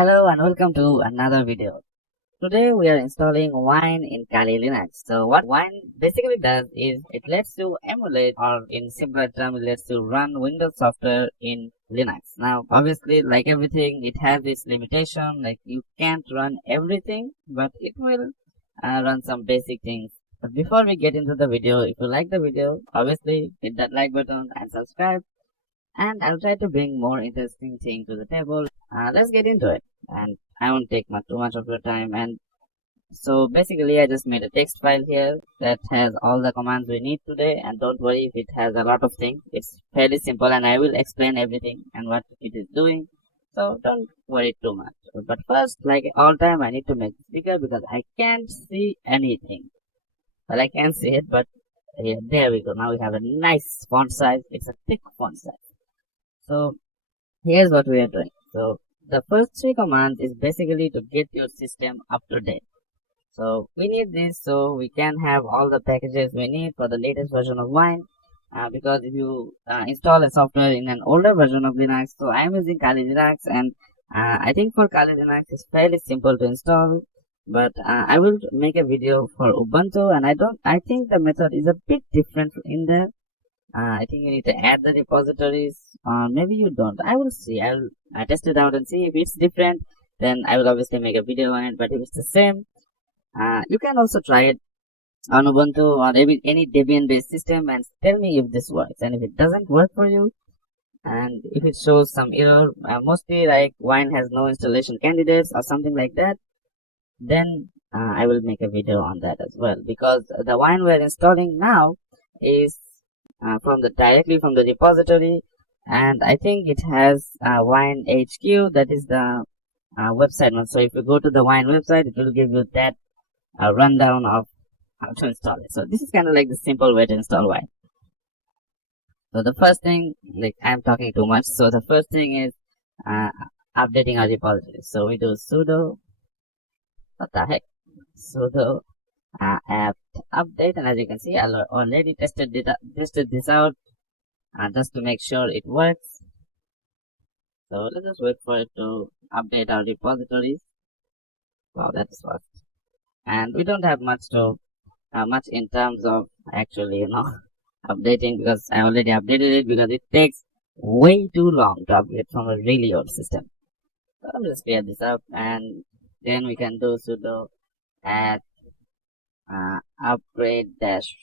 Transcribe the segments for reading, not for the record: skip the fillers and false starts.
Hello and welcome to another video. Today we are installing Wine in Kali Linux. So what Wine basically does is it lets you emulate, or in simpler terms it lets you run Windows software in Linux. Now obviously, like everything, it has its limitation, like you can't run everything, but it will run some basic things. But before we get into the video, if you like the video, obviously hit that like button and subscribe, and I'll try to bring more interesting things to the table. Let's get into it, and I won't take too much of your time. And so basically I just made a text file here that has all the commands we need today, and don't worry if it has a lot of things. It's fairly simple and I will explain everything and what it is doing, so don't worry too much. But first, like all time, I need to make it bigger because I can't see anything. Well, I can see it, but yeah, there we go. Now we have a nice font size. It's a thick font size. So here's what we are doing. So the first three commands is basically to get your system up to date. So we need this so we can have all the packages we need for the latest version of Wine. Because if you install a software in an older version of Linux, so I am using Kali Linux, and I think for Kali Linux it's fairly simple to install. But I will make a video for Ubuntu, and I think the method is a bit different in there. I think you need to add the repositories, maybe you don't. I will see. I will test it out and see if it's different. Then I will obviously make a video on it. But if it's the same, you can also try it on Ubuntu or maybe any Debian based system and tell me if this works. And if it doesn't work for you, and if it shows some error, mostly like Wine has no installation candidates or something like that, then I will make a video on that as well. Because the Wine we're installing now is directly from the repository, and I think it has Wine HQ, that is the website one. So if you go to the Wine website, it will give you that rundown of how to install it. So this is kind of like the simple way to install Wine. So the first thing, like I'm talking too much, so the first thing is updating our repository. So we do sudo, what the heck, sudo apt update, and as you can see, I already tested this out just to make sure it works. So let's just wait for it to update our repositories. Wow, that's fast. And we don't have much in terms of actually updating, because I already updated it, because it takes way too long to upgrade from a really old system. So I'll just clear this up, and then we can do sudo add upgrade dash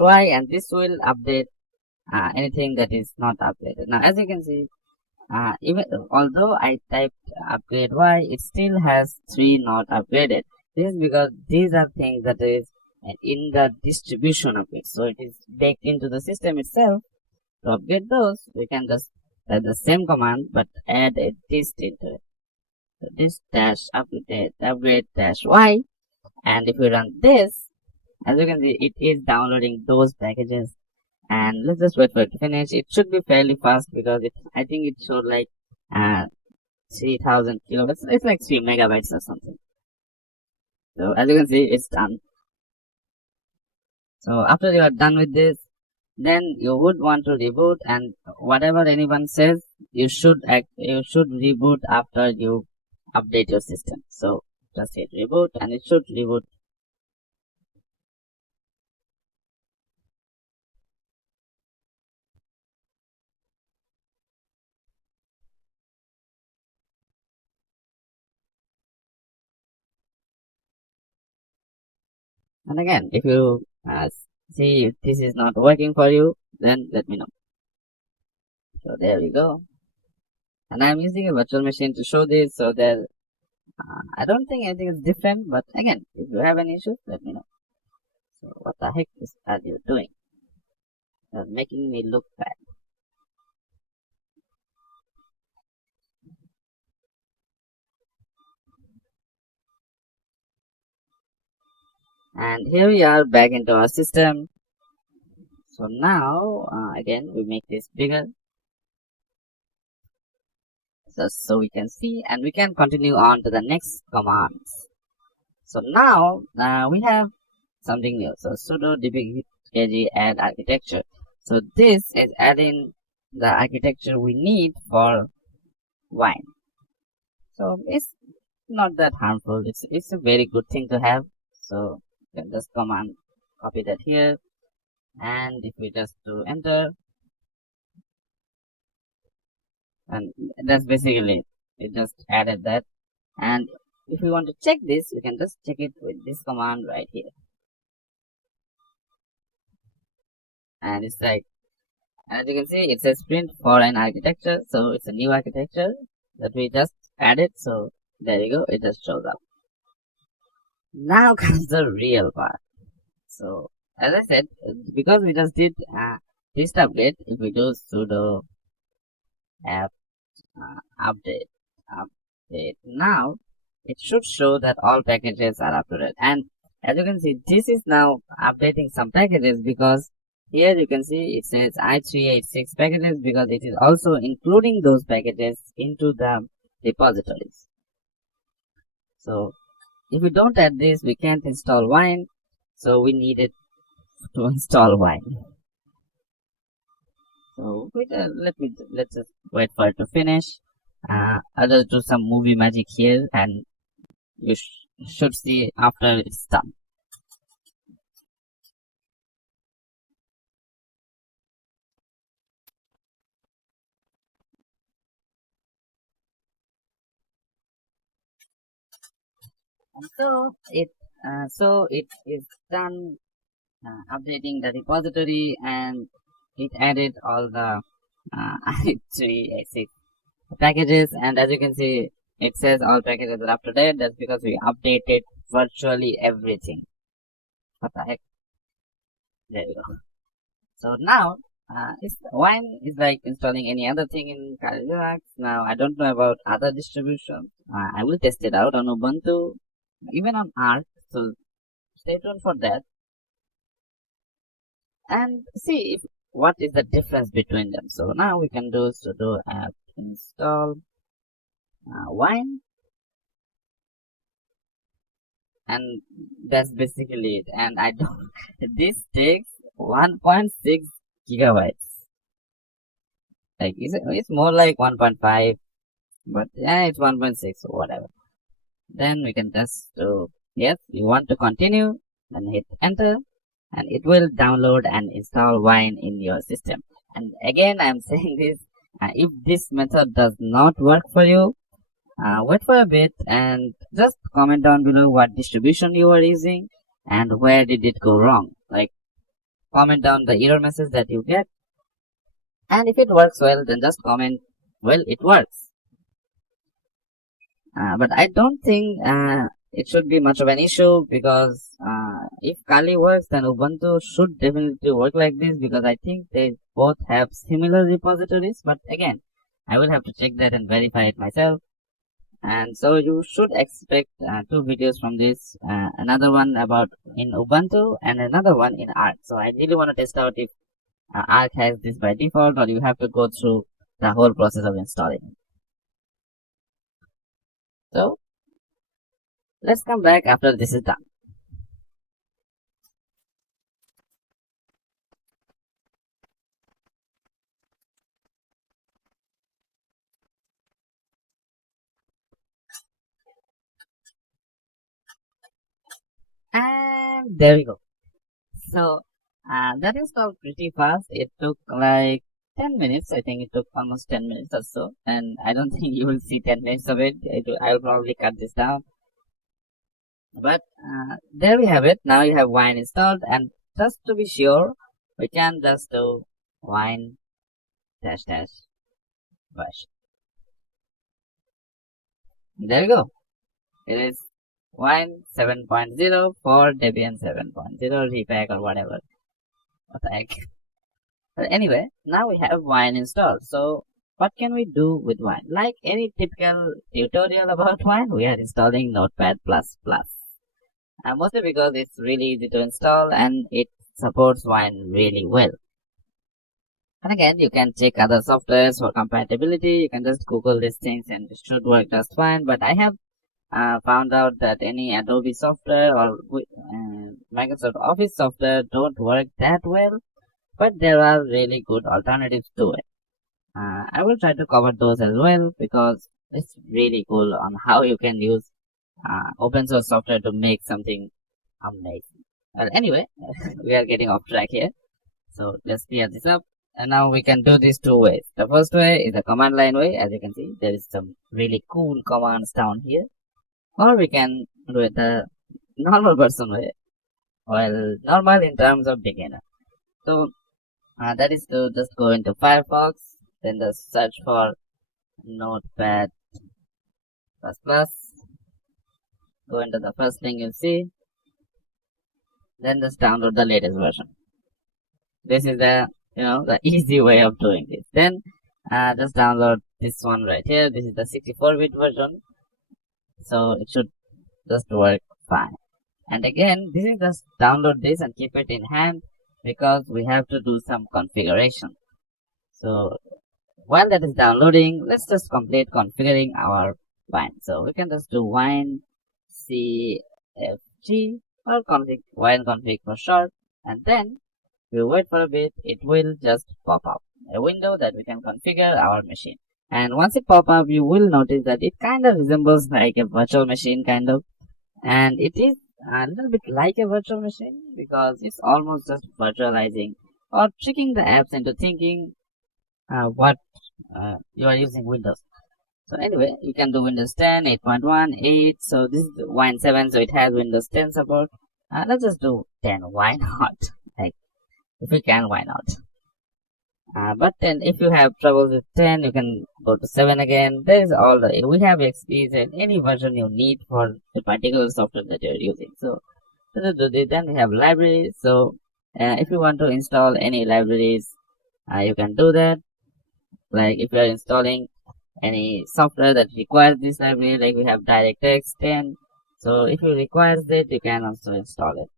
y, and this will update anything that is not upgraded. Now as you can see, even although I typed upgrade y, it still has 3 not upgraded. This is because these are things that is in the distribution of it, so it is baked into the system itself. To upgrade those, we can just type the same command but add a dist into it. So this dash upgrade dash y, and if we run this, as you can see, it is downloading those packages. And let's just wait for it to finish. It should be fairly fast, because I think it showed like 3000 kilobytes. It's like 3 megabytes or something. So as you can see, it's done. So after you are done with this, then you would want to reboot, and whatever anyone says, you should reboot after you update your system. So just hit reboot, and it should reboot. And again, if you see if this is not working for you, then let me know. So there we go. And I'm using a virtual machine to show this, so that I don't think anything is different. But again, if you have any issues, let me know. So what the heck are you doing? You're making me look bad. And here we are back into our system. So now again we make this bigger, so we can see, and we can continue on to the next commands. So now we have something new. So sudo dbkg add architecture. So this is adding the architecture we need for wine. So it's not that harmful. It's a very good thing to have. So you can just command copy that here, and if we just do enter, and that's basically it. It just added that. And if we want to check this, we can just check it with this command right here. And it's like, as you can see, it says print foreign architecture. So it's a new architecture that we just added. So there you go. It just shows up. Now comes the real part. So as I said, because we just did this update, if we do sudo apt update now, it should show that all packages are uploaded. And as you can see, this is now updating some packages, because here you can see it says i386 packages, because it is also including those packages into the repositories. So if we don't add this, we can't install Wine. So we needed to install Wine. So let's just wait for it to finish. I'll just do some movie magic here, and you should see after it's done. And so it is done updating the repository, and it added all the i386 packages. And as you can see, it says all packages are up to date. That's because we updated virtually everything. What the heck? There you go. So now Wine is like installing any other thing in Kali Linux. Now I don't know about other distributions. I will test it out on Ubuntu, even on Arch. So stay tuned for that and see what is the difference between them. So now we can do sudo apt install Wine, and that's basically it. And I don't. This takes 1.6 gigabytes. Like it's more like 1.5, but yeah, it's 1.6 or whatever. Then we can just do yes, you want to continue, then hit enter, and it will download and install Wine in your system. And again, I'm saying this, if this method does not work for you, wait for a bit and just comment down below what distribution you are using and where did it go wrong. Like, comment down the error message that you get, and if it works well, then just comment, well, it works. But I don't think it should be much of an issue, because if Kali works, then Ubuntu should definitely work like this, because I think they both have similar repositories. But again, I will have to check that and verify it myself. And so you should expect two videos from this, another one about in Ubuntu and another one in Arch. So I really want to test out if Arch has this by default, or you have to go through the whole process of installing it. So let's come back after this is done. And there we go. So that installed pretty fast. It took like 10 minutes. I think it took almost 10 minutes or so. And I don't think you will see 10 minutes of it. I will probably cut this down. But there we have it. Now you have Wine installed. And just to be sure, we can just do wine dash dash version. There you go. It is Wine 7.0 for Debian 7.0 repack or whatever. What the heck? But anyway, now we have Wine installed. So what can we do with Wine? Like any typical tutorial about Wine, we are installing Notepad++. Mostly because it's really easy to install and it supports Wine really well. And again, you can check other softwares for compatibility. You can just Google these things and it should work just fine. But I have found out that any Adobe software or Microsoft Office software don't work that well, but there are really good alternatives to it. I will try to cover those as well because it's really cool on how you can use open source software to make something amazing. Well, anyway, we are getting off track here. So let's clear this up. And now we can do this two ways. The first way is the command line way. As you can see, there is some really cool commands down here. Or we can do it the normal person way. Well, normal in terms of beginner. So that is to just go into Firefox, then just search for Notepad++. Go into the first thing you see, then just download the latest version. This is the the easy way of doing this. Then just download this one right here. This is the 64-bit version, so it should just work fine. And again, this is just download this and keep it in hand because we have to do some configuration. So while that is downloading, let's just complete configuring our Wine. So we can just do wine cfg or config wine config for short, and then we wait for a bit. It will just pop up a window that we can configure our machine. And once it pop up, you will notice that it kind of resembles like a virtual machine kind of, and it is a little bit like a virtual machine because it's almost just virtualizing or tricking the apps into thinking what you are using Windows. So anyway, you can do Windows 10, 8.1, 8. So this is Wine 7, so it has Windows 10 support. Let's just do 10. Why not? Like, if we can, why not? But then if you have trouble with 10, you can go to 7 again. There is all the, we have XPs and any version you need for the particular software that you're using. So to do this, then we have libraries. So if you want to install any libraries, you can do that. Like if you are installing any software that requires this library, like we have DirectX 10. So if you require that, you can also install it.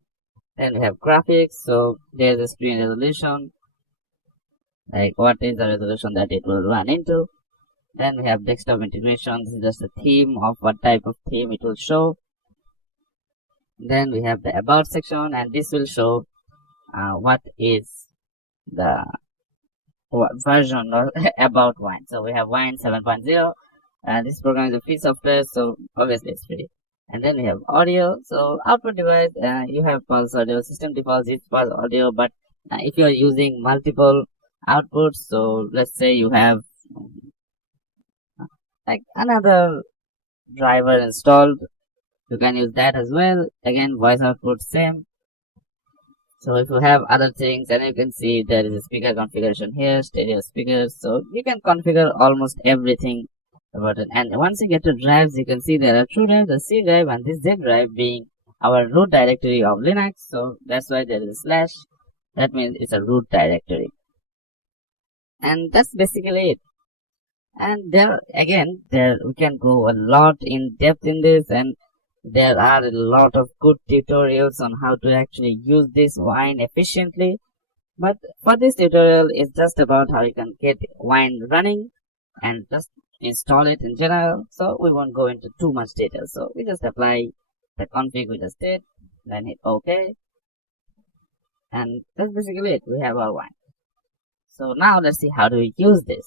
Then we have graphics. So there's a screen resolution, like what is the resolution that it will run into. Then we have desktop integration. This is just a theme of what type of theme it will show. Then we have the about section, and this will show what is the version or about Wine. So we have Wine 7.0. This program is a free software, so obviously it's free. And then we have audio. So output device, you have pulse audio. System defaults is pulse audio, but if you are using multiple outputs, so let's say you have like another driver installed, you can use that as well. Again, voice output same. So if you have other things, and you can see there is a speaker configuration here, stereo speakers. So you can configure almost everything about it. And once you get to drives, you can see there are two drives, the C drive and this Z drive being our root directory of Linux. So that's why there is a slash. That means it's a root directory. And that's basically it. And there again, we can go a lot in depth in this, and there are a lot of good tutorials on how to actually use this Wine efficiently. But for this tutorial, it's just about how you can get Wine running and just install it in general. So we won't go into too much detail. So we just apply the config we just did, then hit OK. And that's basically it. We have our Wine. So now let's see how do we use this.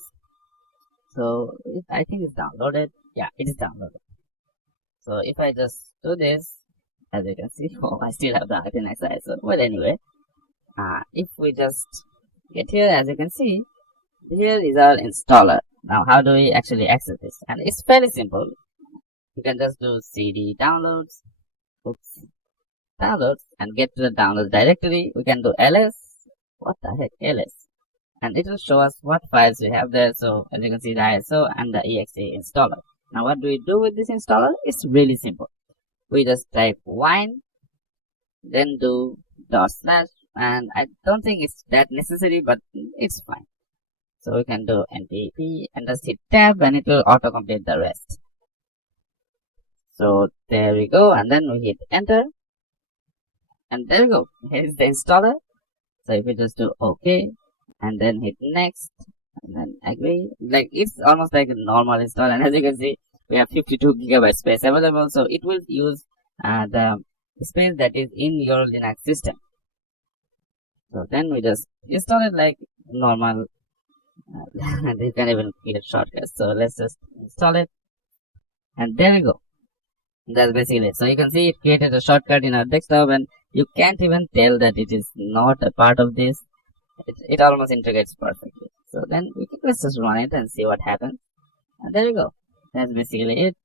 So I think it's downloaded. Yeah, it is downloaded. So if I just do this, as you can see, oh, I still have the Artinexi. So well, anyway, if we just get here, as you can see, here is our installer. Now, how do we actually access this? And it's fairly simple. You can just do cd downloads, downloads, and get to the downloads directory. We can do ls. What the heck, ls? And it will show us what files we have there. So as you can see, the ISO and the exe installer. Now what do we do with this installer? It's really simple. We just type wine, then do /, and I don't think it's that necessary, but it's fine. So we can do npp and just hit tab, and it will auto complete the rest. So there we go, and then we hit enter, and there we go. Here's the installer. So if we just do OK, and then hit next, and then agree, like it's almost like a normal install. And as you can see, we have 52 GB space available, so it will use the space that is in your Linux system. So then we just install it like normal You can even create shortcuts. So let's just install it, and there we go. That's basically it. So you can see it created a shortcut in our desktop, and you can't even tell that it is not a part of this. It almost integrates perfectly. So then let's just run it and see what happens. And there we go. That's basically it.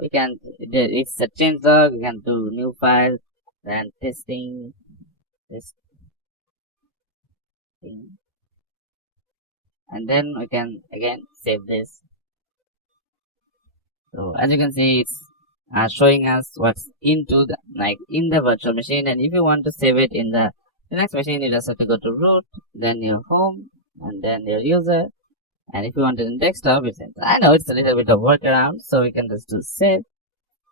We can, it's a change log. We can do new file, then testing, and then we can again save this. So as you can see, it's showing us what's into the in the virtual machine. And if you want to save it in the Linux machine, you just have to go to root, then your home, and then your user. And if you want it in desktop, I know it's a little bit of workaround, so we can just do save.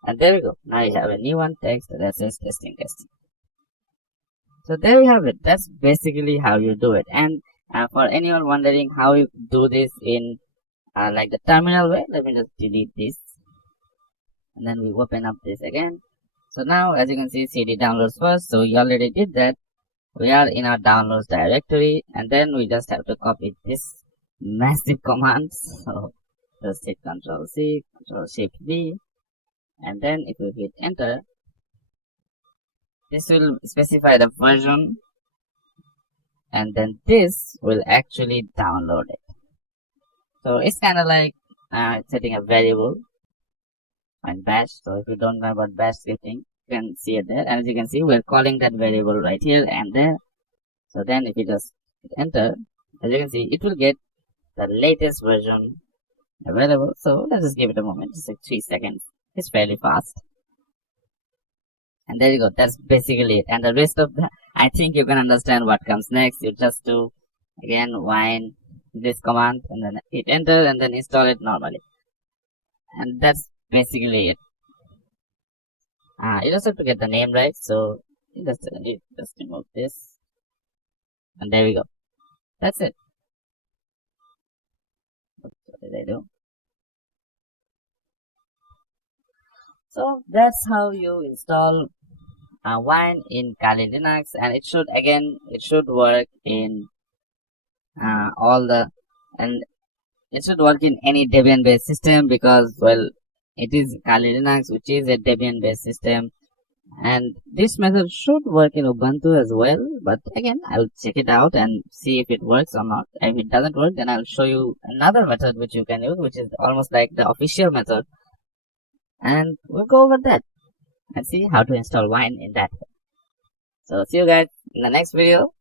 And there we go. Now you have a new one text that says testing. So there we have it. That's basically how you do it. And for anyone wondering how you do this in like the terminal way, let me just delete this. And then we open up this again. So now as you can see, cd downloads first. So we already did that. We are in our downloads directory, and then we just have to copy this massive command. So just hit Ctrl C, Ctrl Shift V, and then if you hit enter, this will specify the version, and then this will actually download it. So it's kind of like setting a variable in bash. So if you don't know about bash scripting, you can see it there. And as you can see, we're calling that variable right here and there. So then if you just hit enter, as you can see, it will get the latest version available. So let's just give it a moment, just like 3 seconds. It's fairly fast. And there you go. That's basically it. And the rest of the, I think you can understand what comes next. You just do again wine this command and then hit enter and then install it normally. And that's basically it. You just have to get the name right. So you just remove this. And there we go. That's it. What did I do? So that's how you install Wine in Kali Linux, and it should work in it should work in any Debian based system, because well, it is Kali Linux, which is a Debian based system, and this method should work in Ubuntu as well. But again, I'll check it out and see if it works or not. If it doesn't work, then I'll show you another method which you can use, which is almost like the official method, and we'll go over that and see how to install Wine in that way. So see you guys in the next video.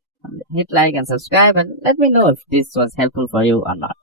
Hit like and subscribe, and let me know if this was helpful for you or not.